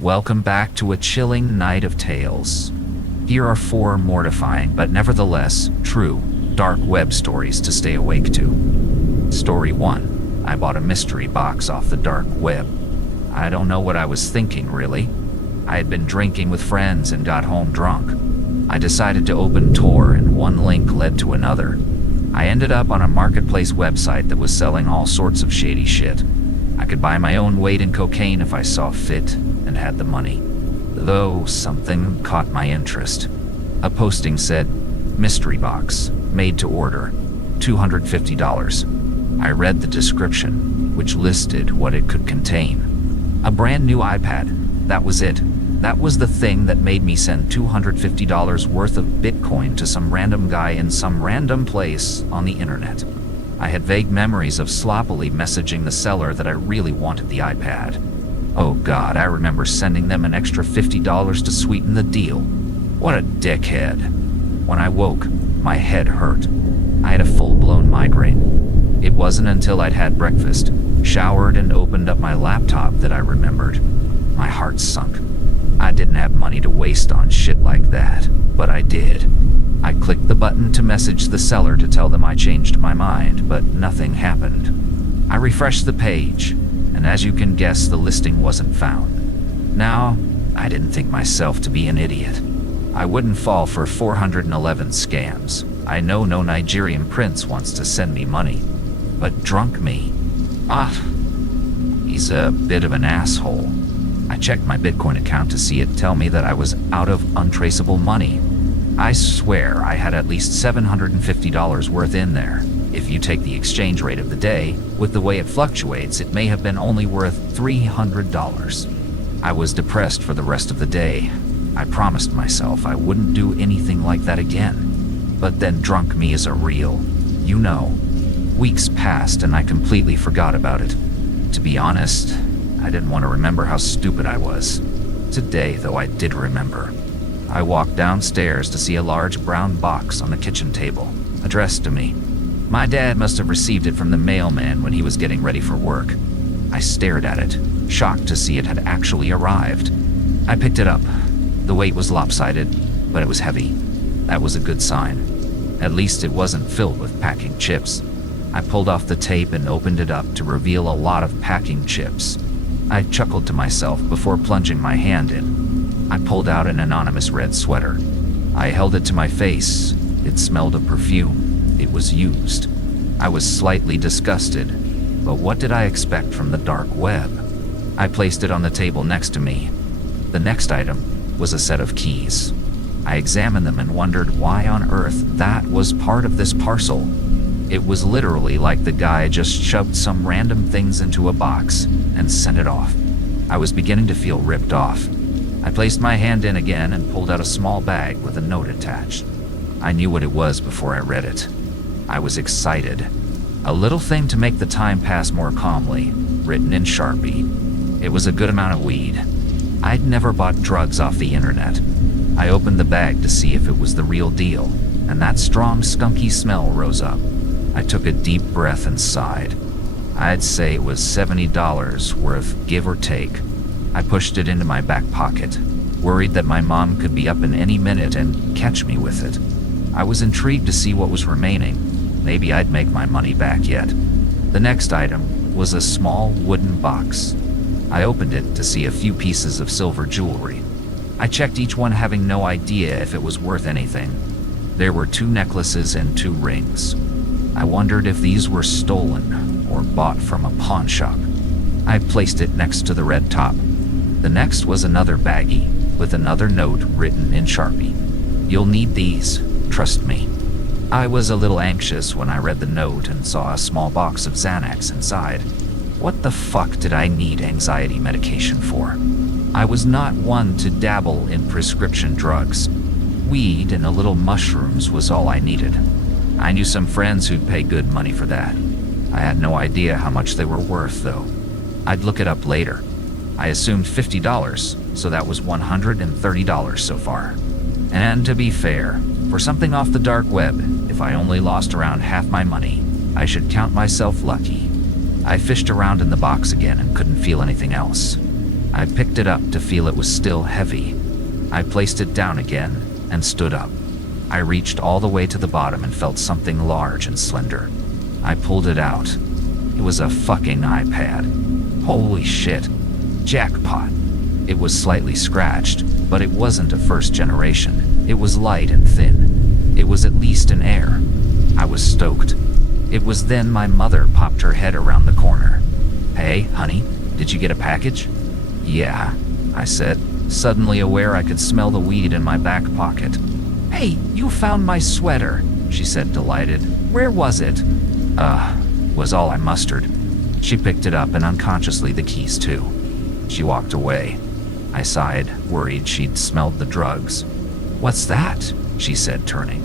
Welcome back to a chilling night of tales. Here are 4 mortifying but nevertheless true dark web stories to stay awake to. Story 1. I bought a mystery box off the dark web. I don't know what I was thinking, really. I had been drinking with friends and got home drunk. I decided to open Tor and one link led to another. I ended up on a marketplace website that was selling all sorts of shady shit. I could buy my own weight in cocaine if I saw fit and had the money. Though something caught my interest. A posting said, "Mystery box, made to order, $250. I read the description, which listed what it could contain. A brand new iPad. That was it. That was the thing that made me send $250 worth of Bitcoin to some random guy in some random place on the internet. I had vague memories of sloppily messaging the seller that I really wanted the iPad. Oh God, I remember sending them an extra $50 to sweeten the deal. What a dickhead. When I woke, my head hurt. I had a full-blown migraine. It wasn't until I'd had breakfast, showered, and opened up my laptop that I remembered. My heart sunk. I didn't have money to waste on shit like that, but I did. I clicked the button to message the seller to tell them I changed my mind, but nothing happened. I refreshed the page, and as you can guess, the listing wasn't found. Now, I didn't think myself to be an idiot. I wouldn't fall for 411 scams. I know no Nigerian prince wants to send me money. But drunk me? He's a bit of an asshole. I checked my Bitcoin account to see it tell me that I was out of untraceable money. I swear I had at least $750 worth in there. If you take the exchange rate of the day, with the way it fluctuates, it may have been only worth $300. I was depressed for the rest of the day. I promised myself I wouldn't do anything like that again. But then drunk me is a real, you know. Weeks passed and I completely forgot about it. To be honest, I didn't want to remember how stupid I was. Today, though, I did remember. I walked downstairs to see a large brown box on the kitchen table, addressed to me. My dad must have received it from the mailman when he was getting ready for work. I stared at it, shocked to see it had actually arrived. I picked it up. The weight was lopsided, but it was heavy. That was a good sign. At least it wasn't filled with packing chips. I pulled off the tape and opened it up to reveal a lot of packing chips. I chuckled to myself before plunging my hand in. I pulled out an anonymous red sweater. I held it to my face. It smelled of perfume. It was used. I was slightly disgusted, but what did I expect from the dark web? I placed it on the table next to me. The next item was a set of keys. I examined them and wondered why on earth that was part of this parcel. It was literally like the guy just shoved some random things into a box and sent it off. I was beginning to feel ripped off. I placed my hand in again and pulled out a small bag with a note attached. I knew what it was before I read it. I was excited. A little thing to make the time pass more calmly, written in Sharpie. It was a good amount of weed. I'd never bought drugs off the internet. I opened the bag to see if it was the real deal, and that strong, skunky smell rose up. I took a deep breath and sighed. I'd say it was $70 worth, give or take. I pushed it into my back pocket, worried that my mom could be up in any minute and catch me with it. I was intrigued to see what was remaining. Maybe I'd make my money back yet. The next item was a small wooden box. I opened it to see a few pieces of silver jewelry. I checked each one, having no idea if it was worth anything. There were 2 necklaces and 2 rings. I wondered if these were stolen or bought from a pawn shop. I placed it next to the red top. The next was another baggie with another note written in Sharpie. "You'll need these, trust me." I was a little anxious when I read the note and saw a small box of Xanax inside. What the fuck did I need anxiety medication for? I was not one to dabble in prescription drugs. Weed and a little mushrooms was all I needed. I knew some friends who'd pay good money for that. I had no idea how much they were worth, though. I'd look it up later. I assumed $50, so that was $130 so far. And to be fair, for something off the dark web, if I only lost around half my money, I should count myself lucky. I fished around in the box again and couldn't feel anything else. I picked it up to feel it was still heavy. I placed it down again and stood up. I reached all the way to the bottom and felt something large and slender. I pulled it out. It was a fucking iPad. Holy shit. Jackpot. It was slightly scratched, but it wasn't a first generation. It was light and thin. It was at least an Air. I was stoked. It was then my mother popped her head around the corner. "Hey, honey, did you get a package?" "Yeah," I said, suddenly aware I could smell the weed in my back pocket. "Hey, you found my sweater," she said, delighted. "Where was it?" Was all I mustered. She picked it up and unconsciously the keys too. She walked away. I sighed, worried she'd smelled the drugs. "What's that?" she said, turning.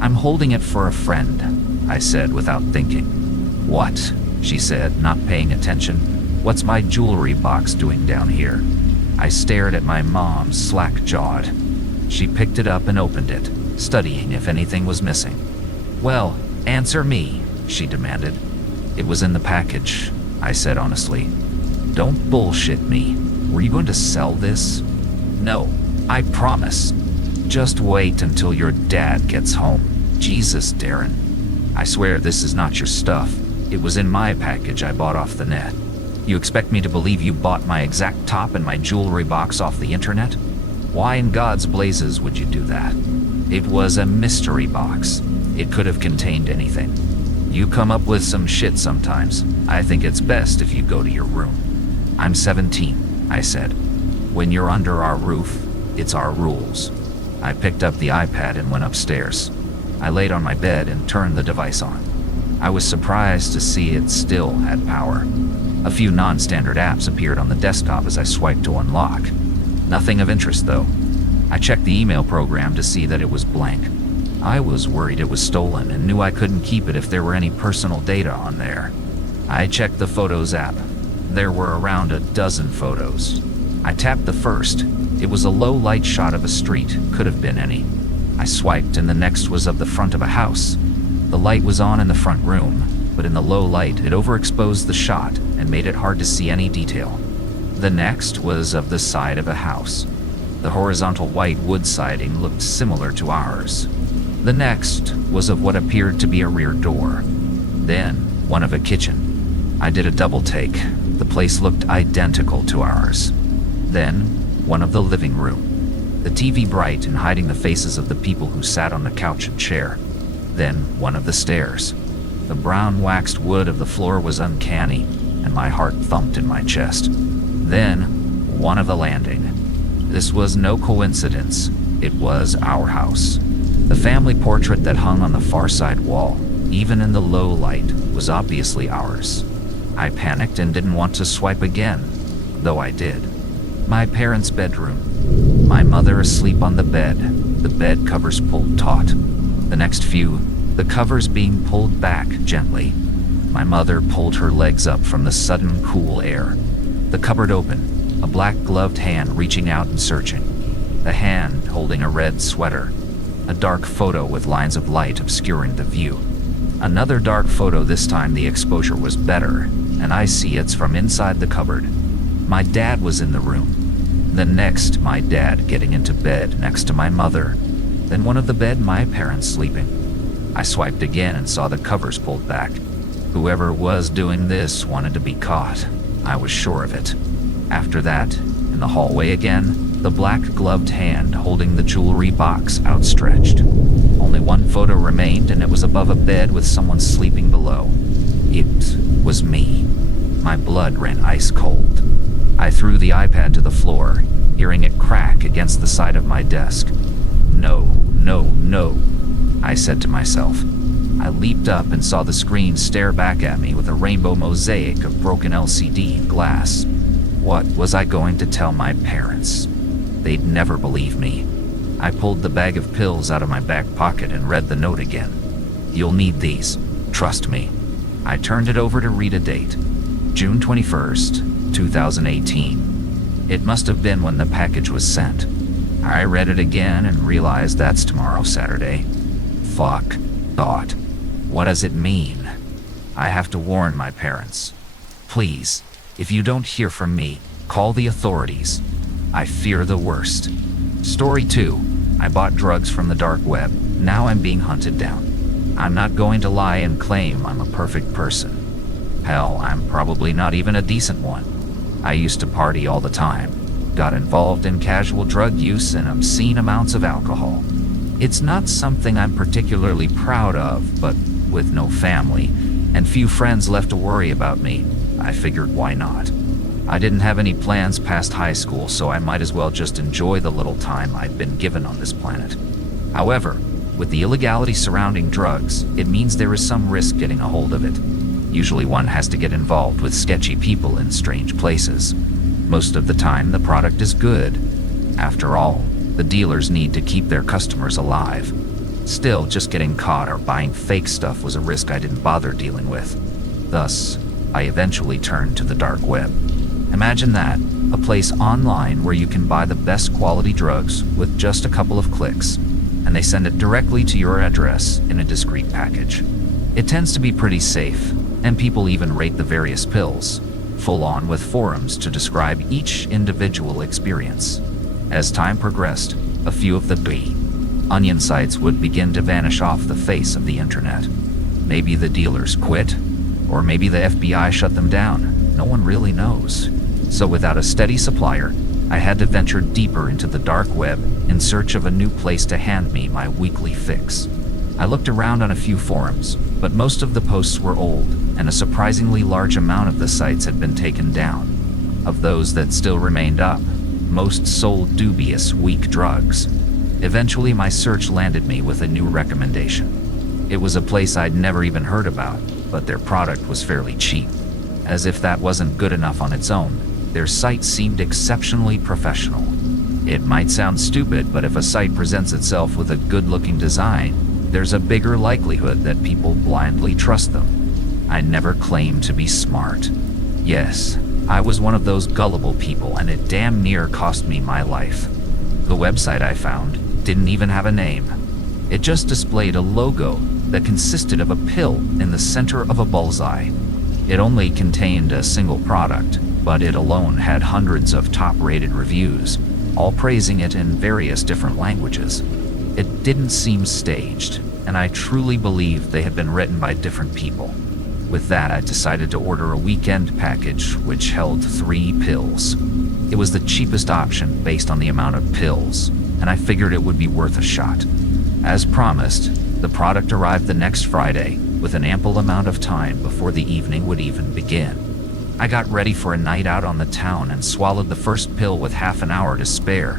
"I'm holding it for a friend," I said without thinking. "What?" she said, not paying attention. "What's my jewelry box doing down here?" I stared at my mom, slack-jawed. She picked it up and opened it, studying if anything was missing. "Well, answer me," she demanded. "It was in the package," I said honestly. "Don't bullshit me. Were you going to sell this?" "No, I promise. Just wait until your dad gets home." "Jesus, Darren. I swear this is not your stuff. It was in my package I bought off the net. You expect me to believe you bought my exact top and my jewelry box off the internet? Why in God's blazes would you do that? It was a mystery box. It could have contained anything. You come up with some shit sometimes. I think it's best if you go to your room." "I'm 17, I said. "When you're under our roof, it's our rules." I picked up the iPad and went upstairs. I laid on my bed and turned the device on. I was surprised to see it still had power. A few non-standard apps appeared on the desktop as I swiped to unlock. Nothing of interest, though. I checked the email program to see that it was blank. I was worried it was stolen and knew I couldn't keep it if there were any personal data on there. I checked the Photos app. There were around a dozen photos. I tapped the first. It was a low-light shot of a street, could have been any. I swiped and the next was of the front of a house. The light was on in the front room, but in the low light it overexposed the shot and made it hard to see any detail. The next was of the side of a house. The horizontal white wood siding looked similar to ours. The next was of what appeared to be a rear door. Then, one of a kitchen. I did a double take. The place looked identical to ours. Then, one of the living room. The TV bright and hiding the faces of the people who sat on the couch and chair. Then, one of the stairs. The brown waxed wood of the floor was uncanny, and my heart thumped in my chest. Then, one of the landing. This was no coincidence. It was our house. The family portrait that hung on the far side wall, even in the low light, was obviously ours. I panicked and didn't want to swipe again, though I did. My parents' bedroom. My mother asleep on the bed covers pulled taut. The next few, the covers being pulled back gently. My mother pulled her legs up from the sudden cool air. The cupboard open, a black gloved hand reaching out and searching. The hand holding a red sweater. A dark photo with lines of light obscuring the view. Another dark photo, this time the exposure was better, and I see it's from inside the cupboard. My dad was in the room. The next, my dad getting into bed next to my mother. Then one of the bed, my parents sleeping. I swiped again and saw the covers pulled back. Whoever was doing this wanted to be caught. I was sure of it. After that, in the hallway again, the black gloved hand holding the jewelry box outstretched. Only one photo remained, and it was above a bed with someone sleeping below. It was me. My blood ran ice cold. I threw the iPad to the floor, hearing it crack against the side of my desk. No, no, no, I said to myself. I leaped up and saw the screen stare back at me with a rainbow mosaic of broken LCD and glass. What was I going to tell my parents? They'd never believe me. I pulled the bag of pills out of my back pocket and read the note again. "You'll need these. Trust me." I turned it over to read a date. June 21st, 2018. It must have been when the package was sent. I read it again and realized that's tomorrow, Saturday. Fuck. Thought. What does it mean? I have to warn my parents. Please, if you don't hear from me, Call the authorities. I fear the worst. Story 2. I bought drugs from the dark web. Now I'm being hunted down. I'm not going to lie and claim I'm a perfect person. Hell, I'm probably not even a decent one. I used to party all the time, got involved in casual drug use and obscene amounts of alcohol. It's not something I'm particularly proud of, but with no family and few friends left to worry about me, I figured why not. I didn't have any plans past high school, so I might as well just enjoy the little time I'd been given on this planet. However, with the illegality surrounding drugs, it means there is some risk getting a hold of it. Usually one has to get involved with sketchy people in strange places. Most of the time, the product is good. After all, the dealers need to keep their customers alive. Still, just getting caught or buying fake stuff was a risk I didn't bother dealing with. Thus, I eventually turned to the dark web. Imagine that, a place online where you can buy the best quality drugs with just a couple of clicks, and they send it directly to your address in a discreet package. It tends to be pretty safe, and people even rate the various pills, full on with forums to describe each individual experience. As time progressed, a few of the onion sites would begin to vanish off the face of the internet. Maybe the dealers quit, or maybe the FBI shut them down. No one really knows. So without a steady supplier, I had to venture deeper into the dark web in search of a new place to hand me my weekly fix. I looked around on a few forums, but most of the posts were old, and a surprisingly large amount of the sites had been taken down. Of those that still remained up, most sold dubious, weak drugs. Eventually, my search landed me with a new recommendation. It was a place I'd never even heard about, but their product was fairly cheap. As if that wasn't good enough on its own, their site seemed exceptionally professional. It might sound stupid, but if a site presents itself with a good-looking design, there's a bigger likelihood that people blindly trust them. I never claimed to be smart. Yes, I was one of those gullible people, and it damn near cost me my life. The website I found didn't even have a name. It just displayed a logo that consisted of a pill in the center of a bullseye. It only contained a single product, but it alone had hundreds of top-rated reviews, all praising it in various different languages. It didn't seem staged, and I truly believed they had been written by different people. With that, I decided to order a weekend package which held 3 pills. It was the cheapest option based on the amount of pills, and I figured it would be worth a shot. As promised, the product arrived the next Friday, with an ample amount of time before the evening would even begin. I got ready for a night out on the town and swallowed the first pill with half an hour to spare.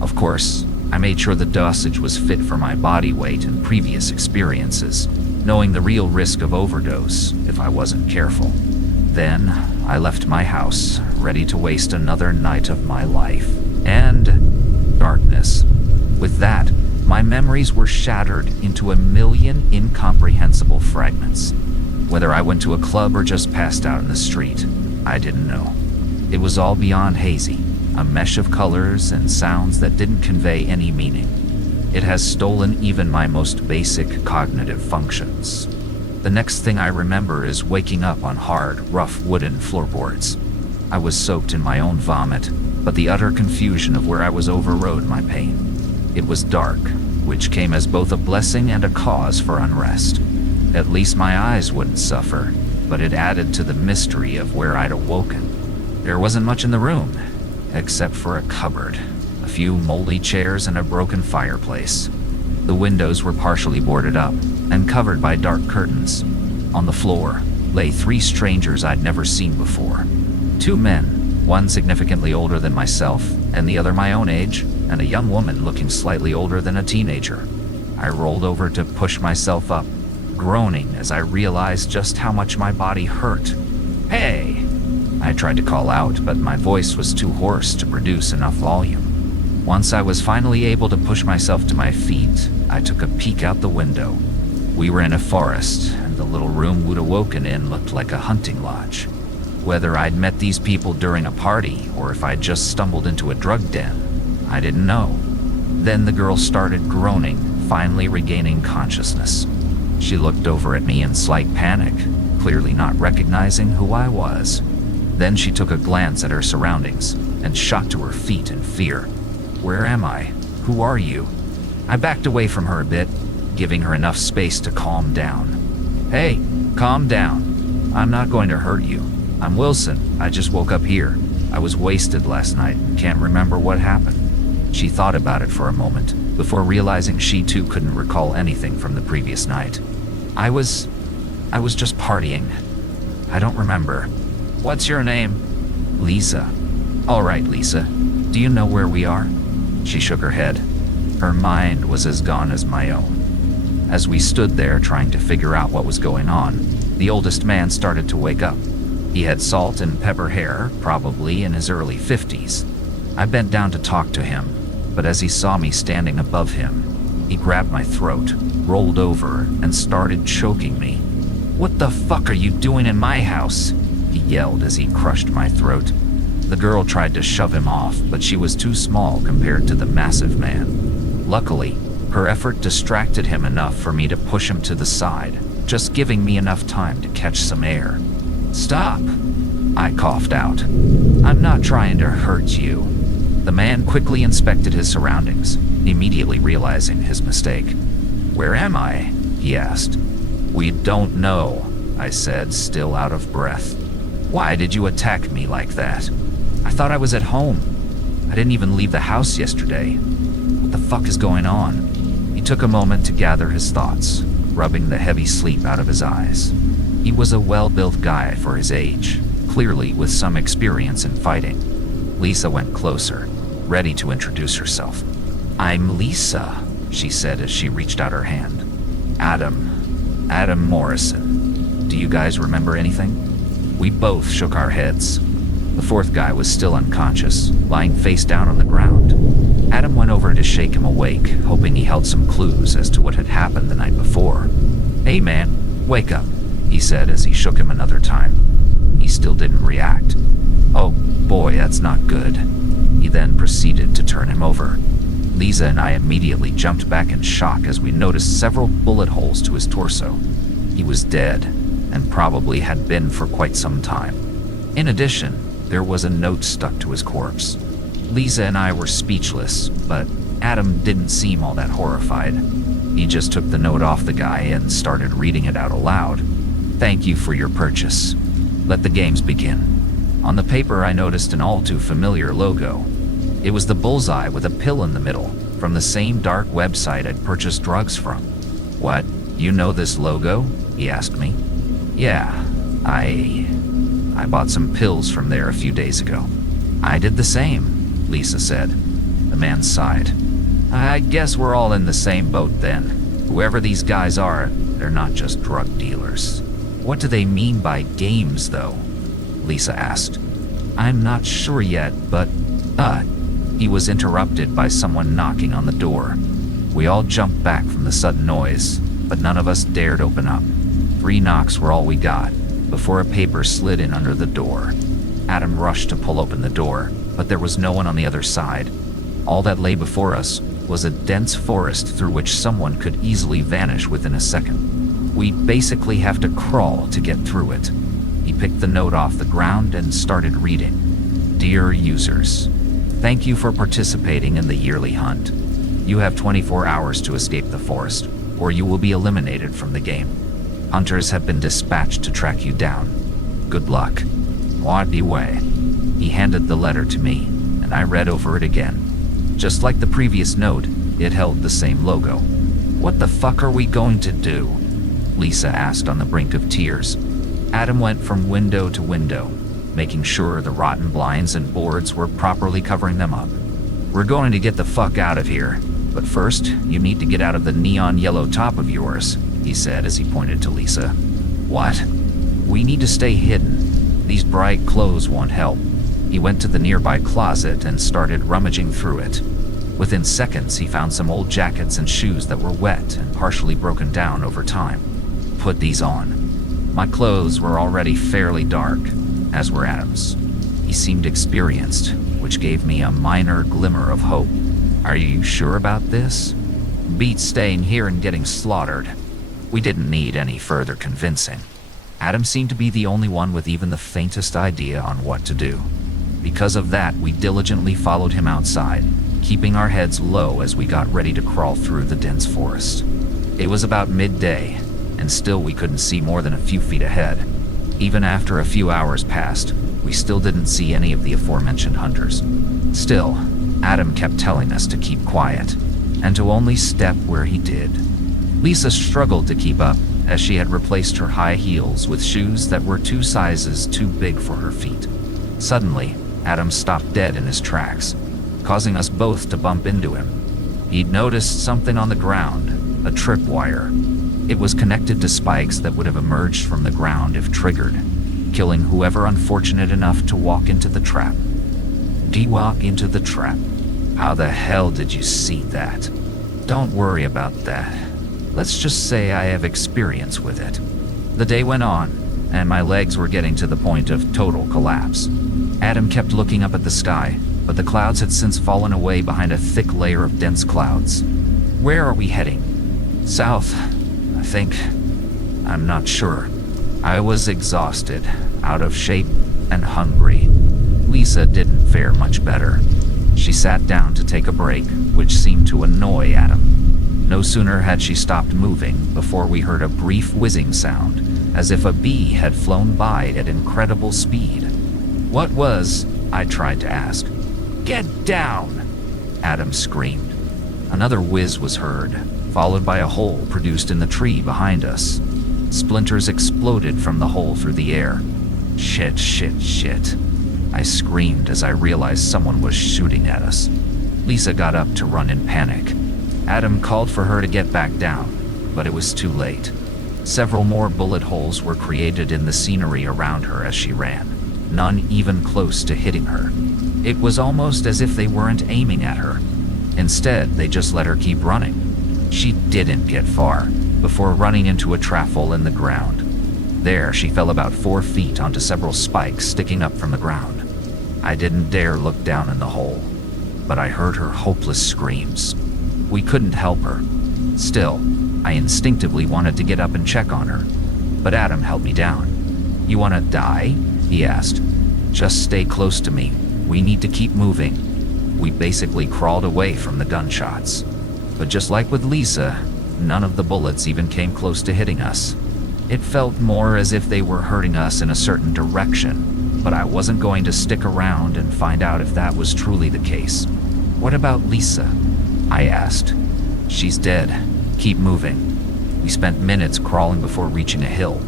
Of course, I made sure the dosage was fit for my body weight and previous experiences, knowing the real risk of overdose if I wasn't careful. Then, I left my house, ready to waste another night of my life. And darkness. With that, my memories were shattered into a million incomprehensible fragments. Whether I went to a club or just passed out in the street, I didn't know. It was all beyond hazy, a mesh of colors and sounds that didn't convey any meaning. It has stolen even my most basic cognitive functions. The next thing I remember is waking up on hard, rough wooden floorboards. I was soaked in my own vomit, but the utter confusion of where I was overrode my pain. It was dark, which came as both a blessing and a cause for unrest. At least my eyes wouldn't suffer, but it added to the mystery of where I'd awoken. There wasn't much in the room, except for a cupboard, a few moldy chairs, and a broken fireplace. The windows were partially boarded up and covered by dark curtains. On the floor lay 3 strangers I'd never seen before. 2 men, one significantly older than myself, and the other my own age, and a young woman looking slightly older than a teenager. I rolled over to push myself up, groaning as I realized just how much my body hurt. "Hey!" I tried to call out, but my voice was too hoarse to produce enough volume. Once I was finally able to push myself to my feet, I took a peek out the window. We were in a forest, and the little room we'd awoken in looked like a hunting lodge. Whether I'd met these people during a party, or if I'd just stumbled into a drug den, I didn't know. Then the girl started groaning, finally regaining consciousness. She looked over at me in slight panic, clearly not recognizing who I was. Then she took a glance at her surroundings and shot to her feet in fear. Where am I? Who are you? I backed away from her a bit, giving her enough space to calm down. Hey, calm down. I'm not going to hurt you. I'm Wilson. I just woke up here. I was wasted last night and can't remember what happened. She thought about it for a moment before realizing she too couldn't recall anything from the previous night. I was just partying. I don't remember. What's your name? Lisa. All right, Lisa. Do you know where we are? She shook her head. Her mind was as gone as my own. As we stood there trying to figure out what was going on, the oldest man started to wake up. He had salt and pepper hair, probably in his early 50s. I bent down to talk to him, but as he saw me standing above him, he grabbed my throat, rolled over, and started choking me. What the fuck are you doing in my house? He yelled as he crushed my throat. The girl tried to shove him off, but she was too small compared to the massive man. Luckily, her effort distracted him enough for me to push him to the side, just giving me enough time to catch some air. Stop! I coughed out. I'm not trying to hurt you. The man quickly inspected his surroundings, immediately realizing his mistake. Where am I? He asked. We don't know, I said, still out of breath. Why did you attack me like that? I thought I was at home. I didn't even leave the house yesterday. What the fuck is going on? He took a moment to gather his thoughts, rubbing the heavy sleep out of his eyes. He was a well-built guy for his age, clearly with some experience in fighting. Lisa went closer, ready to introduce herself. I'm Lisa, she said as she reached out her hand. Adam Morrison. Do you guys remember anything? We both shook our heads. The fourth guy was still unconscious, lying face down on the ground. Adam went over to shake him awake, hoping he held some clues as to what had happened the night before. Hey man, wake up, he said as he shook him another time. He still didn't react. Oh boy, that's not good. He then proceeded to turn him over. Lisa and I immediately jumped back in shock as we noticed several bullet holes to his torso. He was dead, and probably had been for quite some time. In addition, there was a note stuck to his corpse. Lisa and I were speechless, but Adam didn't seem all that horrified. He just took the note off the guy and started reading it out aloud. Thank you for your purchase. Let the games begin. On the paper, I noticed an all too familiar logo. It was the bullseye with a pill in the middle, from the same dark website I'd purchased drugs from. What, you know this logo? He asked me. Yeah, I bought some pills from there a few days ago. I did the same, Lisa said. The man sighed. I guess we're all in the same boat then. Whoever these guys are, they're not just drug dealers. What do they mean by games, though? Lisa asked. I'm not sure yet, but, he was interrupted by someone knocking on the door. We all jumped back from the sudden noise, but none of us dared open up. 3 knocks were all we got, before a paper slid in under the door. Adam rushed to pull open the door, but there was no one on the other side. All that lay before us was a dense forest through which someone could easily vanish within a second. We basically have to crawl to get through it. He picked the note off the ground and started reading. Dear users, thank you for participating in the yearly hunt. You have 24 hours to escape the forest, or you will be eliminated from the game. Hunters have been dispatched to track you down. Good luck. Wadi way. He handed the letter to me, and I read over it again. Just like the previous note, it held the same logo. What the fuck are we going to do? Lisa asked on the brink of tears. Adam went from window to window, making sure the rotten blinds and boards were properly covering them up. We're going to get the fuck out of here, but first, you need to get out of the neon yellow top of yours, he said as he pointed to Lisa. What? We need to stay hidden. These bright clothes won't help. He went to the nearby closet and started rummaging through it. Within seconds, he found some old jackets and shoes that were wet and partially broken down over time. Put these on. My clothes were already fairly dark, as were Adam's. He seemed experienced, which gave me a minor glimmer of hope. Are you sure about this? Beats staying here and getting slaughtered. We didn't need any further convincing. Adam seemed to be the only one with even the faintest idea on what to do. Because of that, we diligently followed him outside, keeping our heads low as we got ready to crawl through the dense forest. It was about midday, and still we couldn't see more than a few feet ahead. Even after a few hours passed, we still didn't see any of the aforementioned hunters. Still, Adam kept telling us to keep quiet, and to only step where he did. Lisa struggled to keep up, as she had replaced her high heels with shoes that were 2 sizes too big for her feet. Suddenly, Adam stopped dead in his tracks, causing us both to bump into him. He'd noticed something on the ground, a tripwire. It was connected to spikes that would have emerged from the ground if triggered, killing whoever unfortunate enough to walk into the trap. Walk into the trap? How the hell did you see that? Don't worry about that. Let's just say I have experience with it. The day went on, and my legs were getting to the point of total collapse. Adam kept looking up at the sky, but the clouds had since fallen away behind a thick layer of dense clouds. Where are we heading? South, I think. I'm not sure. I was exhausted, out of shape, and hungry. Lisa didn't fare much better. She sat down to take a break, which seemed to annoy Adam. No sooner had she stopped moving before we heard a brief whizzing sound, as if a bee had flown by at incredible speed. What was? I tried to ask. Get down! Adam screamed. Another whiz was heard, followed by a hole produced in the tree behind us. Splinters exploded from the hole through the air. Shit, shit, shit. I screamed as I realized someone was shooting at us. Lisa got up to run in panic. Adam called for her to get back down, but it was too late. Several more bullet holes were created in the scenery around her as she ran, none even close to hitting her. It was almost as if they weren't aiming at her. Instead, they just let her keep running. She didn't get far before running into a trapful in the ground. There, she fell about 4 feet onto several spikes sticking up from the ground. I didn't dare look down in the hole, but I heard her hopeless screams. We couldn't help her. Still, I instinctively wanted to get up and check on her, but Adam held me down. You want to die? He asked. Just stay close to me. We need to keep moving. We basically crawled away from the gunshots. But just like with Lisa, none of the bullets even came close to hitting us. It felt more as if they were hurting us in a certain direction, but I wasn't going to stick around and find out if that was truly the case. What about Lisa? I asked. She's dead. Keep moving. We spent minutes crawling before reaching a hill.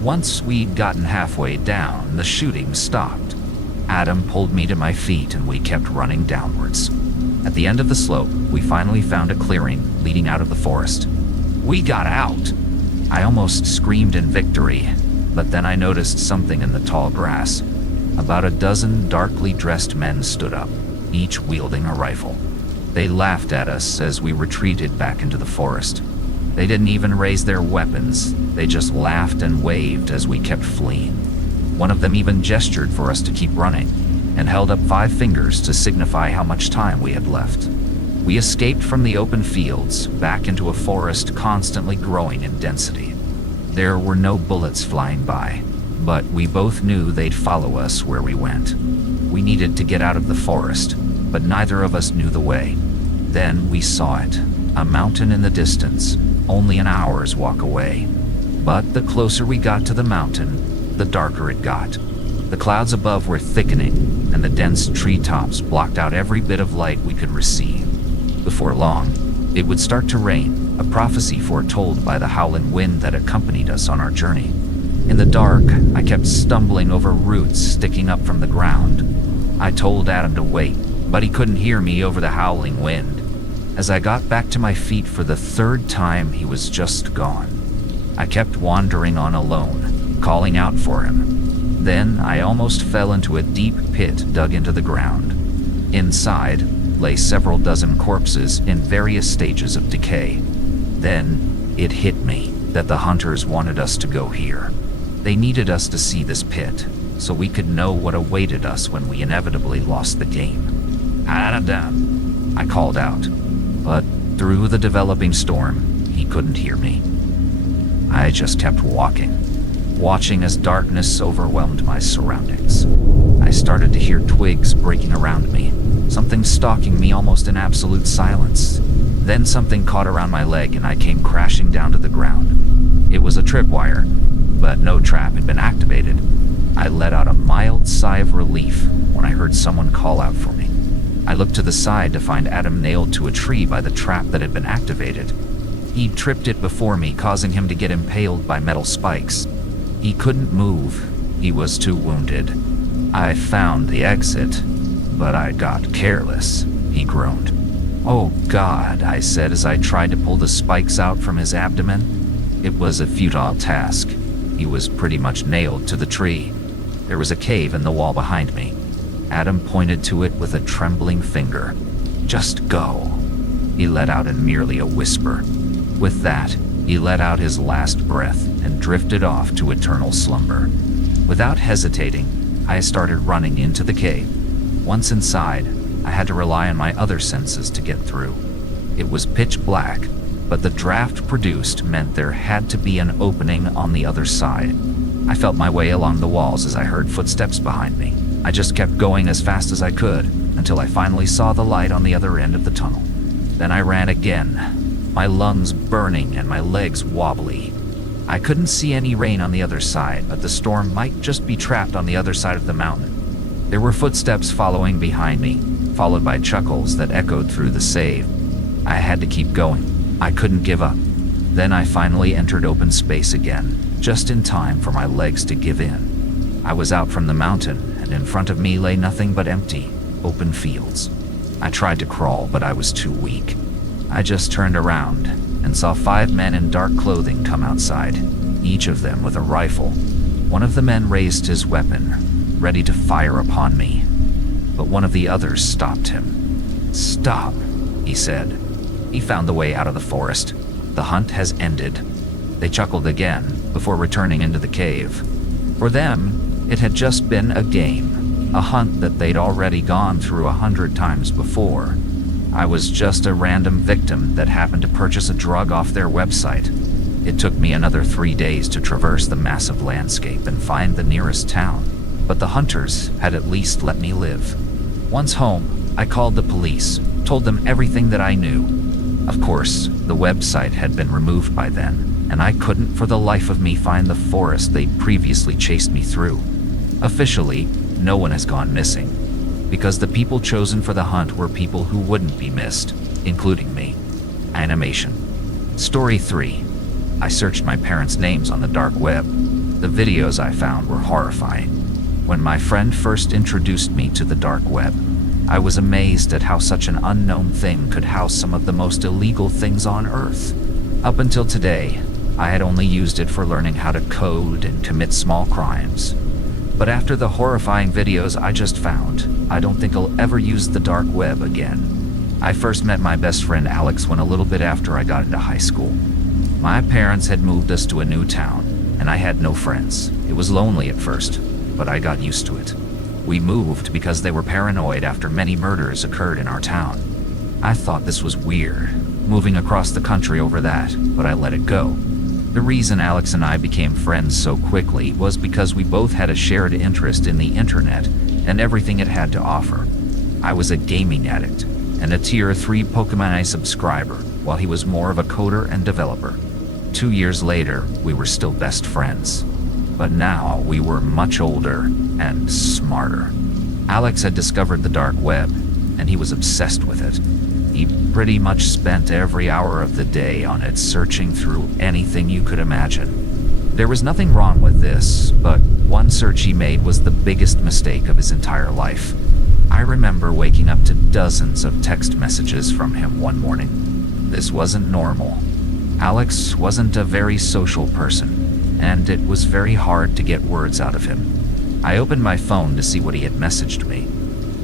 Once we'd gotten halfway down, the shooting stopped. Adam pulled me to my feet and we kept running downwards. At the end of the slope, we finally found a clearing leading out of the forest. We got out! I almost screamed in victory, but then I noticed something in the tall grass. About a dozen darkly dressed men stood up, each wielding a rifle. They laughed at us as we retreated back into the forest. They didn't even raise their weapons. They just laughed and waved as we kept fleeing. One of them even gestured for us to keep running, and held up 5 fingers to signify how much time we had left. We escaped from the open fields, back into a forest constantly growing in density. There were no bullets flying by, but we both knew they'd follow us where we went. We needed to get out of the forest, but neither of us knew the way. Then we saw it, a mountain in the distance, only an hour's walk away. But the closer we got to the mountain, the darker it got. The clouds above were thickening, and the dense treetops blocked out every bit of light we could receive. Before long, it would start to rain, a prophecy foretold by the howling wind that accompanied us on our journey. In the dark, I kept stumbling over roots sticking up from the ground. I told Adam to wait, but he couldn't hear me over the howling wind. As I got back to my feet for the 3rd time, he was just gone. I kept wandering on alone, calling out for him. Then I almost fell into a deep pit dug into the ground. Inside lay several dozen corpses in various stages of decay. Then it hit me that the hunters wanted us to go here. They needed us to see this pit, so we could know what awaited us when we inevitably lost the game. Adam, I called out, but through the developing storm, he couldn't hear me. I just kept walking. watching as darkness overwhelmed my surroundings. I started to hear twigs breaking around me, something stalking me almost in absolute silence. Then something caught around my leg and I came crashing down to the ground. It was a tripwire, but no trap had been activated. I let out a mild sigh of relief when I heard someone call out for me. I looked to the side to find Adam nailed to a tree by the trap that had been activated. He tripped it before me, causing him to get impaled by metal spikes. He couldn't move. He was too wounded. I found the exit, but I got careless, he groaned. "Oh God," I said as I tried to pull the spikes out from his abdomen. It was a futile task. He was pretty much nailed to the tree. There was a cave in the wall behind me. Adam pointed to it with a trembling finger. "Just go," he let out in merely a whisper. With that, he let out his last breath and drifted off to eternal slumber. Without hesitating, I started running into the cave. Once inside, I had to rely on my other senses to get through. It was pitch black, but the draft produced meant there had to be an opening on the other side. I felt my way along the walls as I heard footsteps behind me. I just kept going as fast as I could until I finally saw the light on the other end of the tunnel. Then I ran again, my lungs burning and my legs wobbly. I couldn't see any rain on the other side, but the storm might just be trapped on the other side of the mountain. There were footsteps following behind me, followed by chuckles that echoed through the save. I had to keep going. I couldn't give up. Then I finally entered open space again, just in time for my legs to give in. I was out from the mountain, and in front of me lay nothing but empty, open fields. I tried to crawl, but I was too weak. I just turned around and saw 5 men in dark clothing come outside, each of them with a rifle. One of the men raised his weapon, ready to fire upon me, but one of the others stopped him. "Stop," he said. He found the way out of the forest. "The hunt has ended." They chuckled again before returning into the cave. For them, it had just been a game, a hunt that they'd already gone through 100 times before. I was just a random victim that happened to purchase a drug off their website. It took me another 3 days to traverse the massive landscape and find the nearest town, but the hunters had at least let me live. Once home, I called the police, told them everything that I knew. Of course, the website had been removed by then, and I couldn't for the life of me find the forest they'd previously chased me through. Officially, no one has gone missing, because the people chosen for the hunt were people who wouldn't be missed, including me. Animation. Story 3. I searched my parents' names on the dark web. The videos I found were horrifying. When my friend first introduced me to the dark web, I was amazed at how such an unknown thing could house some of the most illegal things on Earth. Up until today, I had only used it for learning how to code and commit small crimes. But after the horrifying videos I just found, I don't think I'll ever use the dark web again. I first met my best friend Alex when a little bit after I got into high school. My parents had moved us to a new town, and I had no friends. It was lonely at first, but I got used to it. We moved because they were paranoid after many murders occurred in our town. I thought this was weird, moving across the country over that, but I let it go. The reason Alex and I became friends so quickly was because we both had a shared interest in the internet and everything it had to offer. I was a gaming addict and a Tier 3 Pokemon subscriber, while he was more of a coder and developer. 2 years later, we were still best friends. But now we were much older and smarter. Alex had discovered the dark web, and he was obsessed with it. He pretty much spent every hour of the day on it, searching through anything you could imagine. There was nothing wrong with this, but one search he made was the biggest mistake of his entire life. I remember waking up to dozens of text messages from him one morning. This wasn't normal. Alex wasn't a very social person, and it was very hard to get words out of him. I opened my phone to see what he had messaged me.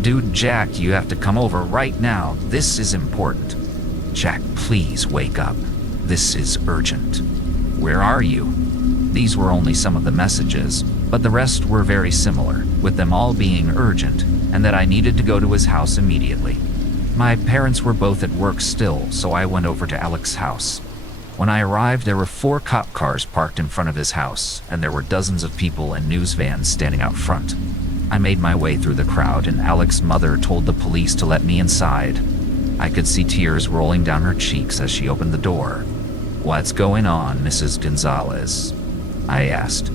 "Dude, Jack, you have to come over right now. This is important. Jack, please wake up. This is urgent. Where are you?" These were only some of the messages, but the rest were very similar, with them all being urgent, and that I needed to go to his house immediately. My parents were both at work still, so I went over to Alex's house. When I arrived, there were 4 cop cars parked in front of his house, and there were dozens of people and news vans standing out front. I made my way through the crowd, and Alex's mother told the police to let me inside. I could see tears rolling down her cheeks as she opened the door. "What's going on, Mrs. Gonzalez?" I asked.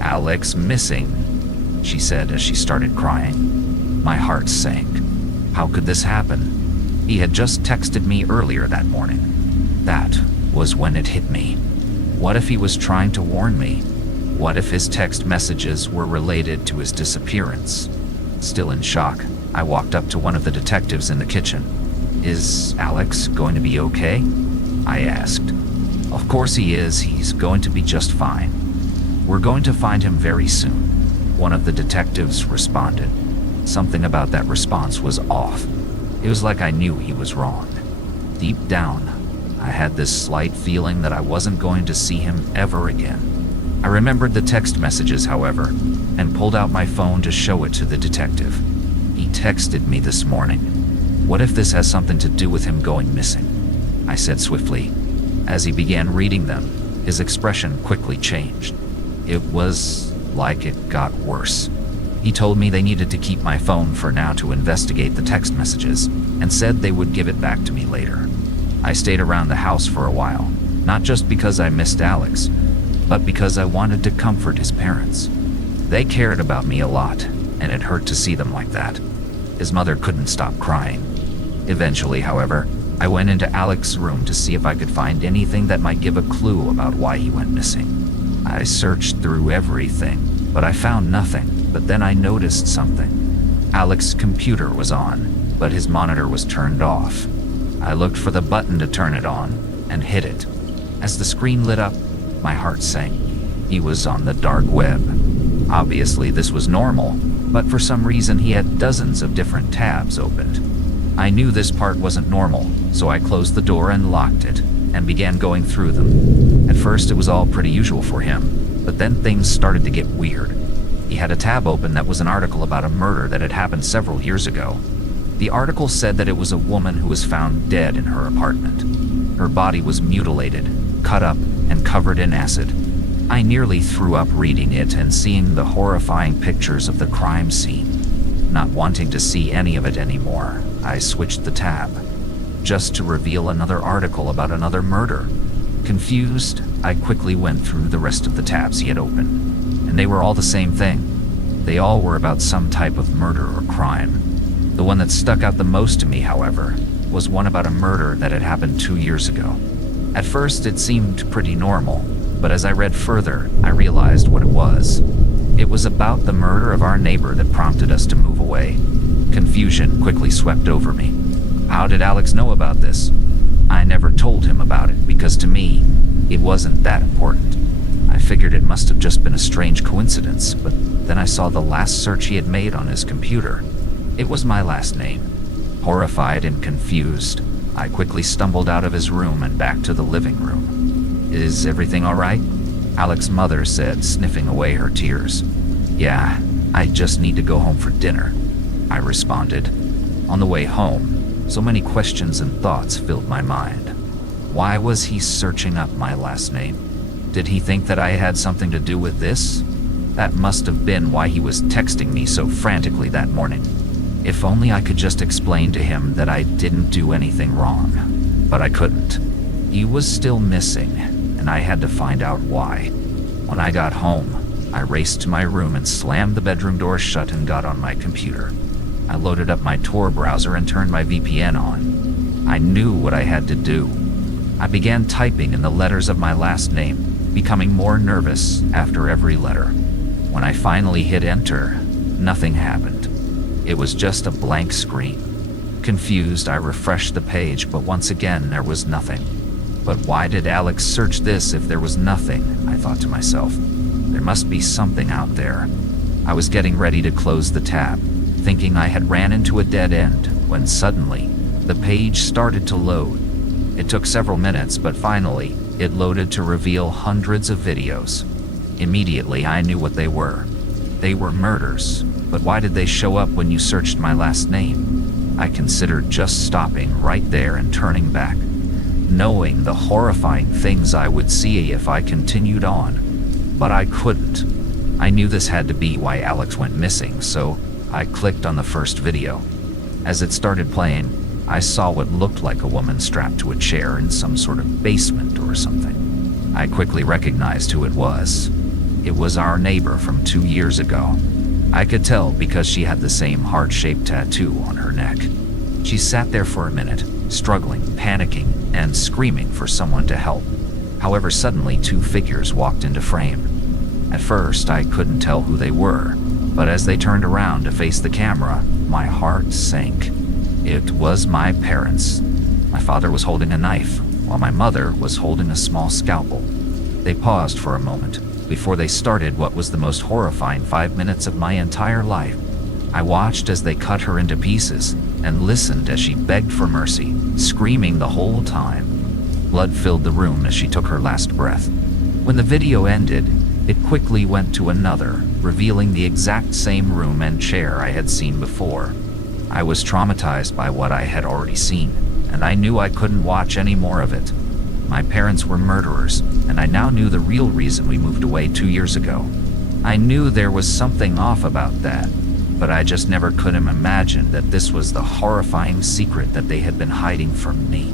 "Alex missing," she said as she started crying. My heart sank. How could this happen? He had just texted me earlier that morning. That was when it hit me. What if he was trying to warn me? What if his text messages were related to his disappearance? Still in shock, I walked up to one of the detectives in the kitchen. "Is Alex going to be okay?" I asked. "Of course he is. He's going to be just fine. We're going to find him very soon," one of the detectives responded. Something about that response was off. It was like I knew he was wrong. Deep down, I had this slight feeling that I wasn't going to see him ever again. I remembered the text messages, however, and pulled out my phone to show it to the detective. "He texted me this morning. What if this has something to do with him going missing?" I said swiftly. As he began reading them, his expression quickly changed. It was like it got worse. He told me they needed to keep my phone for now to investigate the text messages, and said they would give it back to me later. I stayed around the house for a while, not just because I missed Alex, but because I wanted to comfort his parents. They cared about me a lot, and it hurt to see them like that. His mother couldn't stop crying. Eventually, however, I went into Alex's room to see if I could find anything that might give a clue about why he went missing. I searched through everything, but I found nothing. But then I noticed something. Alex's computer was on, but his monitor was turned off. I looked for the button to turn it on, and hit it. As the screen lit up, my heart sank. He was on the dark web. Obviously, this was normal, but for some reason he had dozens of different tabs opened. I knew this part wasn't normal, so I closed the door and locked it, and began going through them. At first, it was all pretty usual for him, but then things started to get weird. He had a tab open that was an article about a murder that had happened several years ago. The article said that it was a woman who was found dead in her apartment. Her body was mutilated, cut up, and covered in acid. I nearly threw up reading it and seeing the horrifying pictures of the crime scene. Not wanting to see any of it anymore, I switched the tab, just to reveal another article about another murder. Confused, I quickly went through the rest of the tabs he had opened. And they were all the same thing. They all were about some type of murder or crime. The one that stuck out the most to me, however, was one about a murder that had happened 2 years ago. At first, it seemed pretty normal, but as I read further, I realized what it was. It was about the murder of our neighbor that prompted us to move away. Confusion quickly swept over me. How did Alex know about this? I never told him about it because to me, it wasn't that important. I figured it must have just been a strange coincidence, but then I saw the last search he had made on his computer. It was my last name. Horrified and confused, I quickly stumbled out of his room and back to the living room. "Is everything all right?" Alex's mother said, sniffing away her tears. "Yeah, I just need to go home for dinner," I responded. On the way home, so many questions and thoughts filled my mind. Why was he searching up my last name? Did he think that I had something to do with this? That must have been why he was texting me so frantically that morning. If only I could just explain to him that I didn't do anything wrong. But I couldn't. He was still missing, and I had to find out why. When I got home, I raced to my room and slammed the bedroom door shut and got on my computer. I loaded up my Tor browser and turned my VPN on. I knew what I had to do. I began typing in the letters of my last name, becoming more nervous after every letter. When I finally hit enter, nothing happened. It was just a blank screen. Confused, I refreshed the page, but once again, there was nothing. But why did Alex search this if there was nothing? I thought to myself. There must be something out there. I was getting ready to close the tab, thinking I had ran into a dead end, when suddenly, the page started to load. It took several minutes, but finally, it loaded to reveal hundreds of videos. Immediately, I knew what they were. They were murders, but why did they show up when you searched my last name? I considered just stopping right there and turning back. knowing the horrifying things I would see if I continued on. But I couldn't. I knew this had to be why Alex went missing, so I clicked on the first video. As it started playing, I saw what looked like a woman strapped to a chair in some sort of basement or something. I quickly recognized who it was. It was our neighbor from 2 years ago. I could tell because she had the same heart-shaped tattoo on her neck. She sat there for a minute, struggling, panicking, and screaming for someone to help. However, suddenly 2 figures walked into frame. At first, I couldn't tell who they were, but as they turned around to face the camera, my heart sank. It was my parents. My father was holding a knife, while my mother was holding a small scalpel. They paused for a moment before they started what was the most horrifying 5 minutes of my entire life. I watched as they cut her into pieces and listened as she begged for mercy, screaming the whole time. Blood filled the room as she took her last breath. When the video ended, it quickly went to another, revealing the exact same room and chair I had seen before. I was traumatized by what I had already seen, and I knew I couldn't watch any more of it. My parents were murderers, and I now knew the real reason we moved away 2 years ago. I knew there was something off about that, but I just never could have imagined that this was the horrifying secret that they had been hiding from me.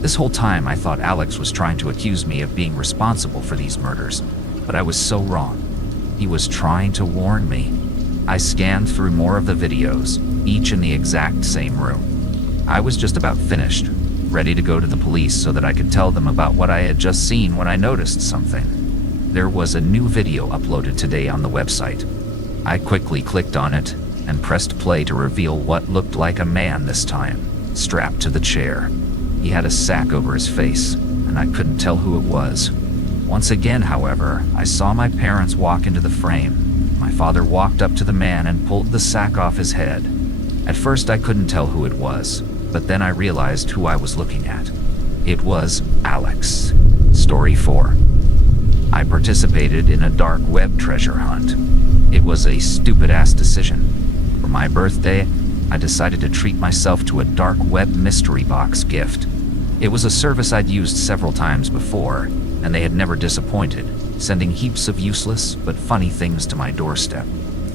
This whole time I thought Alex was trying to accuse me of being responsible for these murders, but I was so wrong. He was trying to warn me. I scanned through more of the videos, each in the exact same room. I was just about finished, ready to go to the police so that I could tell them about what I had just seen when I noticed something. There was a new video uploaded today on the website. I quickly clicked on it and pressed play to reveal what looked like a man this time, strapped to the chair. He had a sack over his face, and I couldn't tell who it was. Once again, however, I saw my parents walk into the frame. My father walked up to the man and pulled the sack off his head. At first I couldn't tell who it was, but then I realized who I was looking at. It was Alex. Story 4. I participated in a dark web treasure hunt. It was a stupid-ass decision. For my birthday, I decided to treat myself to a dark web mystery box gift. It was a service I'd used several times before, and they had never disappointed, sending heaps of useless but funny things to my doorstep.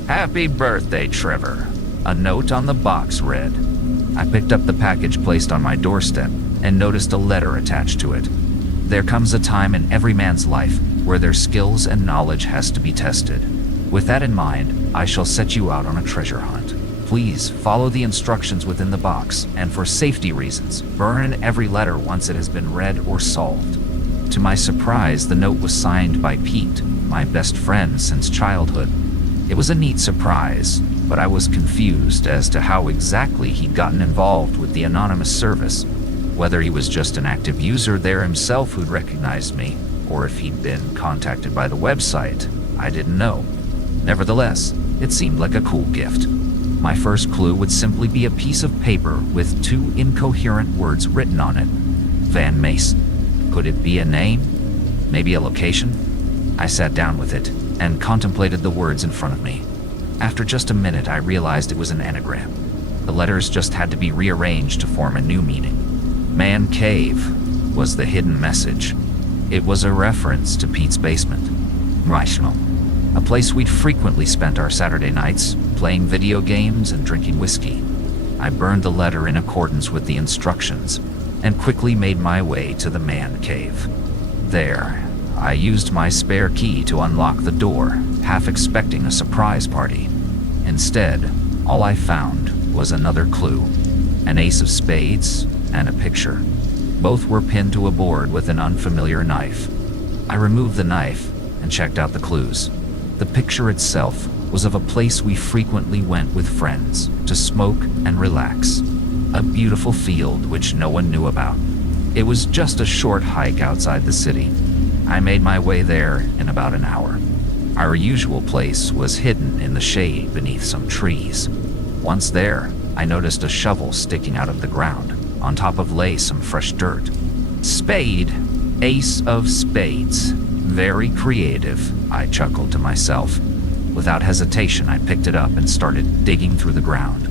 "Happy birthday, Trevor," a note on the box read. I picked up the package placed on my doorstep and noticed a letter attached to it. There comes a time in every man's life where their skills and knowledge has to be tested. With that in mind, I shall set you out on a treasure hunt. Please follow the instructions within the box, and for safety reasons, burn every letter once it has been read or solved. To my surprise, the note was signed by Pete, my best friend since childhood. It was a neat surprise, but I was confused as to how exactly he'd gotten involved with the anonymous service. Whether he was just an active user there himself who'd recognized me, or if he'd been contacted by the website, I didn't know. Nevertheless, it seemed like a cool gift. My first clue would simply be a piece of paper with 2 incoherent words written on it. Van Mason. Could it be a name? Maybe a location? I sat down with it and contemplated the words in front of me. After just a minute, I realized it was an anagram. The letters just had to be rearranged to form a new meaning. Man Cave was the hidden message. It was a reference to Pete's basement. Rational. A place we'd frequently spent our Saturday nights, playing video games and drinking whiskey. I burned the letter in accordance with the instructions and quickly made my way to the man cave. There, I used my spare key to unlock the door, half expecting a surprise party. Instead, all I found was another clue, an ace of spades and a picture. Both were pinned to a board with an unfamiliar knife. I removed the knife and checked out the clues. The picture itself was of a place we frequently went with friends to smoke and relax. A beautiful field which no one knew about. It was just a short hike outside the city. I made my way there in about an hour. Our usual place was hidden in the shade beneath some trees. Once there, I noticed a shovel sticking out of the ground. On top of lay some fresh dirt. Spade, ace of spades. Very creative, I chuckled to myself. Without hesitation, I picked it up and started digging through the ground.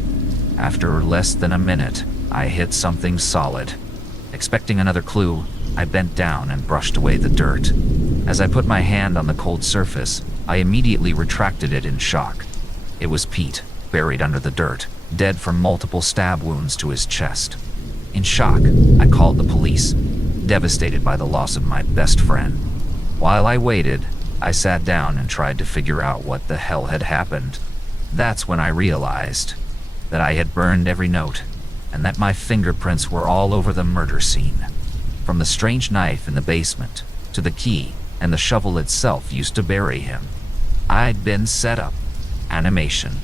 After less than a minute, I hit something solid. Expecting another clue, I bent down and brushed away the dirt. As I put my hand on the cold surface, I immediately retracted it in shock. It was Pete, buried under the dirt, dead from multiple stab wounds to his chest. In shock, I called the police, devastated by the loss of my best friend. While I waited, I sat down and tried to figure out what the hell had happened. That's when I realized that I had burned every note, and that my fingerprints were all over the murder scene. From the strange knife in the basement, to the key and the shovel itself used to bury him, I'd been set up. Animation.